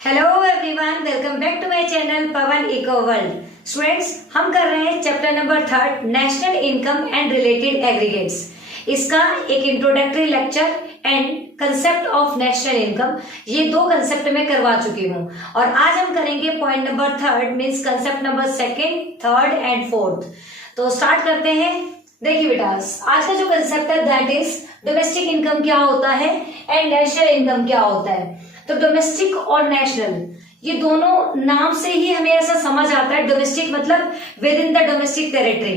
Hello everyone, welcome back to my channel Pawan eco world. Students, हम कर रहे हैं chapter number 3 national income and related aggregates. इसका एक introductory lecture and concept of national income, ये दो कंसेप्ट में करवा चुकी हूँ और आज हम करेंगे point number 3 means concept number 2, 3 and 4। तो स्टार्ट करते हैं। देखिए बेटा, आज का जो कंसेप्ट है दैट इज डोमेस्टिक इनकम क्या होता है एंड नेशनल इनकम क्या होता है। तो डोमेस्टिक और नेशनल ये दोनों नाम से ही हमें ऐसा समझ आता है। डोमेस्टिक मतलब with in the domestic territory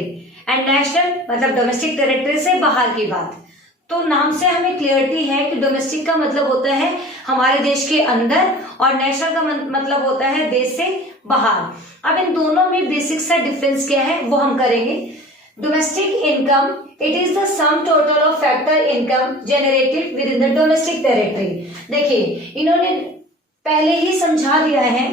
and national मतलब डोमेस्टिक टेरिटरी से बाहर की बात। तो नाम से हमें क्लियरिटी है कि डोमेस्टिक का मतलब होता है हमारे देश के अंदर और नेशनल का मतलब होता है देश से बाहर। अब इन दोनों में बेसिक सा डिफरेंस क्या है वो हम करेंगे। Domestic income it is the sum total of factor income generated within the domestic territory. देखिए, इन्होंने पहले ही समझा दिया है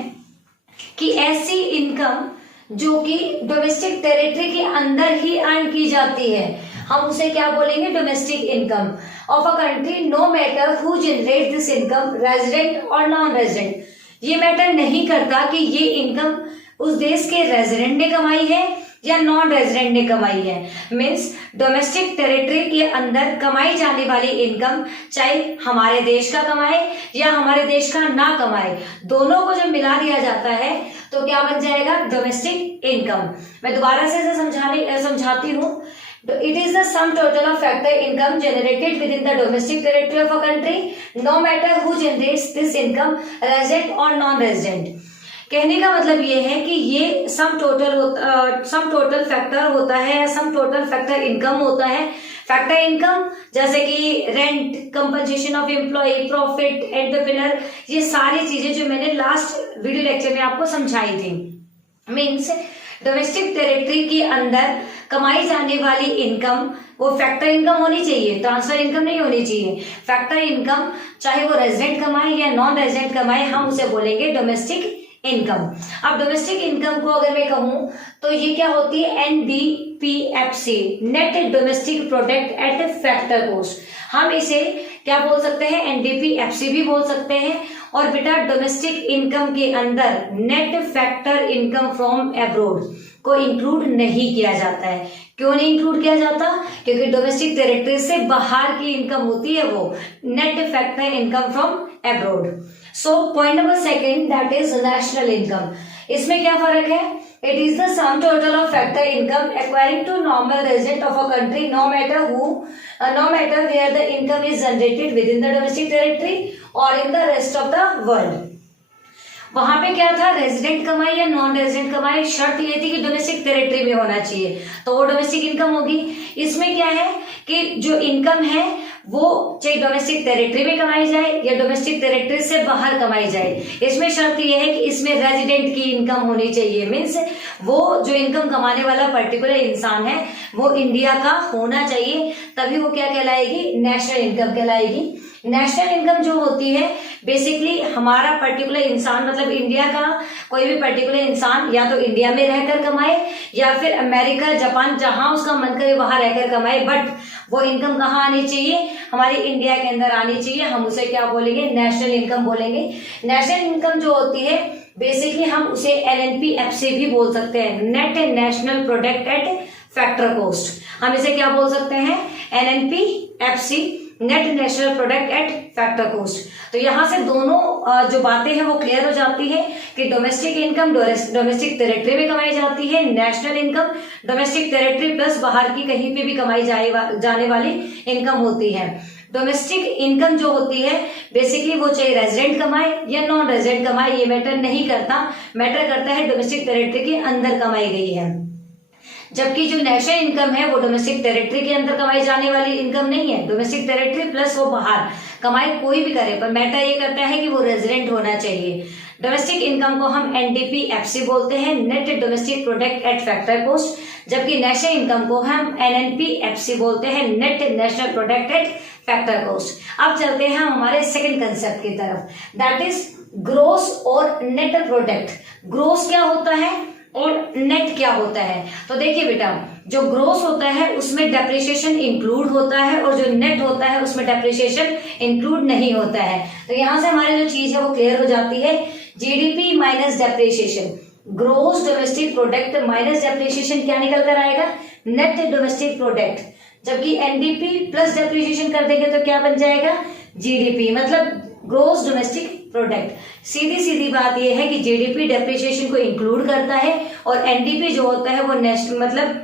कि ऐसी इनकम जो कि डोमेस्टिक टेरिटरी के अंदर ही अर्न की जाती है, हम उसे क्या बोलेंगे, domestic income of a country no matter who generate this income, resident और नॉन रेजिडेंट। ये मैटर नहीं करता कि ये इनकम उस देश के रेजिडेंट ने कमाई है या नॉन रेजिडेंट ने कमाई है। मीन्स डोमेस्टिक टेरिटरी के अंदर कमाई जाने वाली इनकम चाहे हमारे देश का कमाए या हमारे देश का ना कमाए, दोनों को जब मिला दिया जाता है तो क्या बन जाएगा, डोमेस्टिक इनकम। मैं दोबारा से इसे समझाती हूँ। It is the sum total of factor income generated within the domestic territory of a country, no matter who generates this income, resident or non-resident। कहने का मतलब ये है कि ये सम टोटल फैक्टर होता है, सम टोटल फैक्टर इनकम होता है। फैक्टर इनकम जैसे कि rent, compensation of employ, profit, entrepreneur, ये सारी चीजें जो मैंने लास्ट वीडियो लेक्चर में आपको समझाई थी। मीन्स डोमेस्टिक टेरिटरी के अंदर कमाई जाने वाली इनकम वो फैक्टर इनकम होनी चाहिए, ट्रांसफर इनकम नहीं होनी चाहिए। फैक्टर इनकम चाहे वो रेजिडेंट कमाए या नॉन रेजिडेंट कमाए, हम उसे बोलेंगे डोमेस्टिक इनकम। अब डोमेस्टिक इनकम को अगर मैं कहूं तो ये क्या होती है, NDPFC, net domestic product at factor cost. हम इसे क्या बोल सकते हैं, NDPFC भी बोल सकते हैं। और बेटा, डोमेस्टिक इनकम के अंदर net factor income from abroad को इंक्लूड नहीं किया जाता है। क्यों नहीं इंक्लूड किया जाता, क्योंकि डोमेस्टिक टेरिटरी से बाहर की इनकम होती है वो net factor income from abroad. So point number 2 that is national income. इसमें क्या फर्क है, it is the sum total of factor income acquiring to normal resident of a country no matter where the income is generated within the domestic territory और in the rest of the world. वहां पे क्या था, resident कमाई या non resident कमाई, शर्त ये थी कि डोमेस्टिक टेरिटरी में होना चाहिए, तो वो डोमेस्टिक इनकम होगी। इसमें क्या है कि जो इनकम है वो चाहे डोमेस्टिक टेरिटरी में कमाई जाए या डोमेस्टिक टेरिटरी से बाहर कमाई जाए, इसमें शर्त ये है कि इसमें रेजिडेंट की इनकम होनी चाहिए। मीन्स वो जो इनकम कमाने वाला पर्टिकुलर इंसान है वो इंडिया का होना चाहिए, तभी वो क्या कहलाएगी, नेशनल इनकम कहलाएगी। नेशनल इनकम जो होती है बेसिकली हमारा पर्टिकुलर इंसान मतलब इंडिया का कोई भी पर्टिकुलर इंसान या तो इंडिया में रहकर कमाए या फिर अमेरिका, जापान, जहां उसका मन करे वहां रहकर कमाए, बट वो इनकम कहाँ आनी चाहिए, हमारी इंडिया के अंदर आनी चाहिए। हम उसे क्या बोलेंगे, नेशनल इनकम बोलेंगे। नेशनल इनकम जो होती है बेसिकली हम उसे NNPFC भी बोल सकते हैं, net national product at factor cost. हम इसे क्या बोल सकते हैं, NNPFC, net national product at factor cost. तो यहां से दोनों जो बातें हैं वो क्लियर हो जाती है कि डोमेस्टिक इनकम डोमेस्टिक टेरिटरी में कमाई जाती है, national income domestic territory plus बाहर की कहीं पे भी कमाई जाने वाली इनकम होती है। डोमेस्टिक इनकम जो होती है बेसिकली वो चाहे रेजिडेंट कमाए या नॉन रेजिडेंट कमाए, ये मैटर नहीं करता, मैटर करता है डोमेस्टिक टेरिटरी के अंदर कमाई गई है। जबकि जो नेशनल इनकम है वो डोमेस्टिक टेरिटरी के अंदर कमाई जाने वाली इनकम नहीं है, डोमेस्टिक टेरिटरी प्लस वो बाहर कमाई कोई भी करे, पर मैटर ये करता है कि वो रेजिडेंट होना चाहिए। डोमेस्टिक इनकम को हम NDPFC बोलते हैं, net domestic product at factor cost, जबकि नेशनल इनकम को हम NNPFC बोलते हैं, net national product at factor cost. अब चलते हैं हमारे सेकंड कंसेप्ट की तरफ, दैट इज ग्रोस और नेट प्रोडक्ट। ग्रोस क्या होता है और नेट क्या होता है। तो देखिए बेटा, जो ग्रोस होता है उसमें डेप्रिसिएशन इंक्लूड होता है और जो नेट होता है उसमें डेप्रिसिएशन इंक्लूड नहीं होता है। तो यहाँ से हमारी जो चीज है वो क्लियर हो जाती है GDP minus depreciation, gross domestic product minus depreciation क्या निकल कर आएगा, नेट डोमेस्टिक प्रोडक्ट। जबकि एनडीपी प्लस डेप्रिसिएशन कर देंगे तो क्या बन जाएगा, जीडीपी, मतलब ग्रोस डोमेस्टिक प्रोडक्ट। सीधी सीधी बात यह है कि जीडीपी डेप्रिसिएशन को इंक्लूड करता है और एनडीपी जो होता है वो मतलब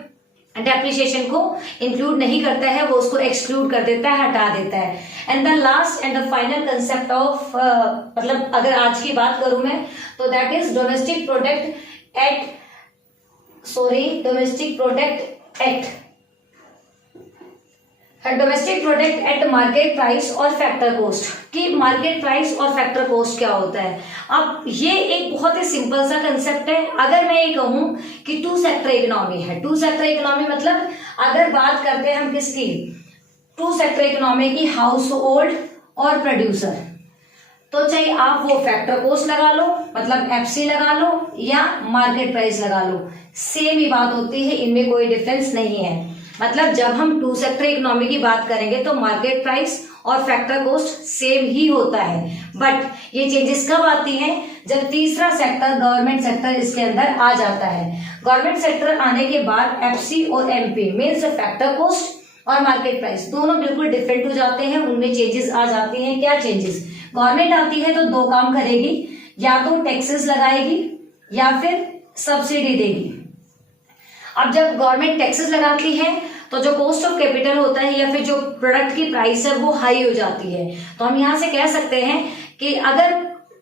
डेप्रिसिएशन को इंक्लूड नहीं करता है, वो उसको एक्सक्लूड कर देता है, हटा देता है। And the last and the final concept of मतलब अगर आज की बात करूं मैं तो that is domestic product at market price और फैक्टर कोस्ट। कि मार्केट प्राइस और फैक्टर कोस्ट क्या होता है। अब ये एक बहुत ही सिंपल सा कंसेप्ट है। अगर मैं ये कहूं कि टू सेक्टर इकोनॉमी है, टू सेक्टर इकोनॉमी मतलब अगर बात करते हैं हम किसकी, टू सेक्टर इकोनॉमी की, हाउस होल्ड और प्रोड्यूसर, तो चाहे आप वो फैक्टर कोस्ट लगा लो मतलब एफसी लगा लो या मार्केट प्राइस लगा लो, सेम ही बात होती है, इनमें कोई डिफरेंस नहीं है। मतलब जब हम टू सेक्टर इकोनॉमी की बात करेंगे तो मार्केट प्राइस और फैक्टर कोस्ट सेम ही होता है, बट ये चेंजेस कब आती हैं, जब तीसरा सेक्टर गवर्नमेंट सेक्टर इसके अंदर आ जाता है। गवर्नमेंट सेक्टर आने के बाद एफसी और एमपी मीन्स फैक्टर कोस्ट और मार्केट प्राइस दोनों बिल्कुल डिफरेंट हो जाते हैं, उनमें चेंजेस आ जाती हैं। क्या चेंजेस, गवर्नमेंट आती है तो दो काम करेगी, या तो टैक्सेस लगाएगी या फिर सब्सिडी देगी। अब जब गवर्नमेंट टैक्सेस लगाती है तो जो कॉस्ट ऑफ कैपिटल होता है या फिर जो प्रोडक्ट की प्राइस है वो हाई हो जाती है। तो हम यहां से कह सकते हैं कि अगर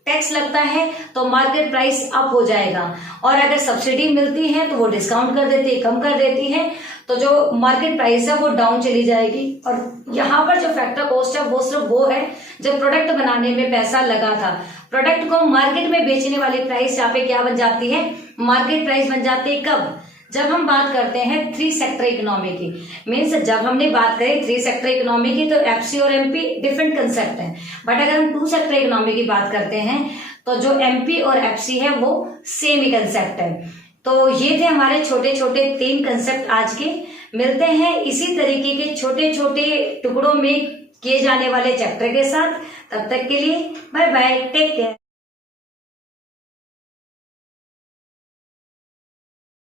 टैक्स लगता है तो मार्केट प्राइस अप हो जाएगा, और अगर सब्सिडी मिलती है तो वो डिस्काउंट कर देती है, कम कर देती है, तो जो मार्केट प्राइस है वो डाउन चली जाएगी। और यहाँ पर जो फैक्टर कॉस्ट है वो सिर्फ वो है जब प्रोडक्ट बनाने में पैसा लगा था, प्रोडक्ट को मार्केट में बेचने वाली प्राइस यहाँ पे क्या बन जाती है, मार्केट प्राइस बन जाती है। कब, जब हम बात करते हैं थ्री सेक्टर इकोनॉमी की, मीन्स जब हमने बात करी थ्री सेक्टर इकोनॉमी की तो एफसी और एमपी डिफरेंट कंसेप्ट है, बट अगर हम टू सेक्टर इकोनॉमी की बात करते हैं तो जो एमपी और एफसी है वो सेम ही कंसेप्ट है। तो ये थे हमारे छोटे छोटे 3 कंसेप्ट आज के। मिलते हैं इसी तरीके के छोटे छोटे टुकड़ों में किए जाने वाले चैप्टर के साथ। तब तक के लिए बाय बाय, टेक केयर।